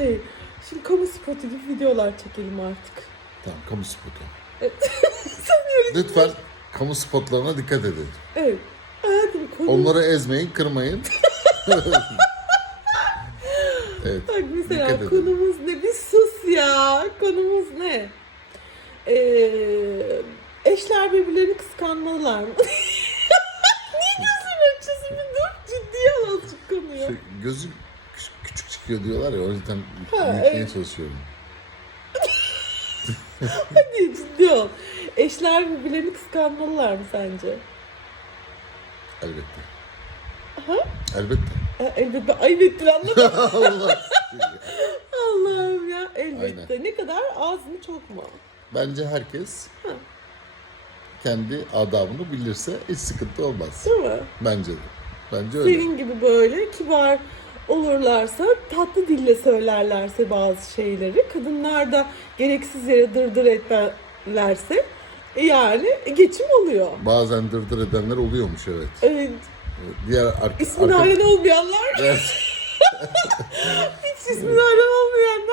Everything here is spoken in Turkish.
şey, şimdi kamu spotu gibi videolar çekelim artık. Tamam kamu spotu. Sen öyle Lütfen kamu spotlarına dikkat edin. Evet. Hayatım konu. Onları ezmeyin, kırmayın. evet. Bak mesela dikkat edin. konumuz ne? Bir sus ya. Konumuz ne? Ee, eşler birbirlerini kıskanmalılar mı? Niye gözünü açıyorsun? Bir dur ciddiye al azıcık konuyu. Şey, gözüm küçük, küçük çıkıyor diyorlar ya o yüzden Ha, büyütmeye evet. çalışıyorum. Hadi ciddi ol. Eşler birbirlerini kıskanmalılar mı sence? Elbette. Aha. Elbette. Ha, elbette mı? Allah. Allah'ım ya elbette. Aynen. Ne kadar az mı çok mu? Bence herkes Ha. kendi adabını bilirse hiç sıkıntı olmaz. Değil mi? Bence de. Bence öyle. Senin gibi böyle kibar olurlarsa, tatlı dille söylerlerse bazı şeyleri, kadınlar da gereksiz yere dırdır etmezlerse e, yani geçim oluyor. Bazen dırdır edenler oluyormuş evet. Evet, Diğer arka, ismini hayran olmayanlar, Evet. hiç ismini hayran olmayanlar